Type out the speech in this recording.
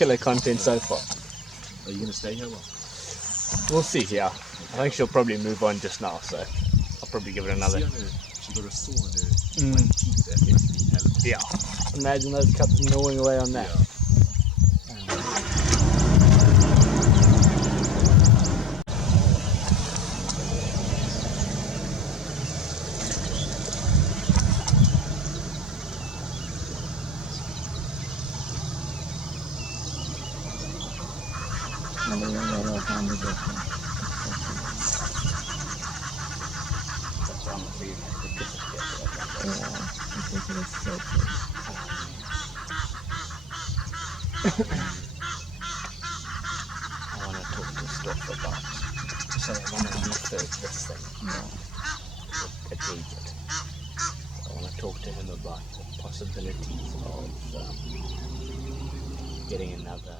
Killer content so far. Are you going to stay here? We'll see, yeah. I think she'll probably move on just now, so I'll probably give it another. She got a sore on her teeth that has been held. Yeah. Imagine those cubs gnawing away on that. Yeah. I want to talk to Steph about. So I want to research this thing. A agent. I want to talk to him about the possibilities of getting another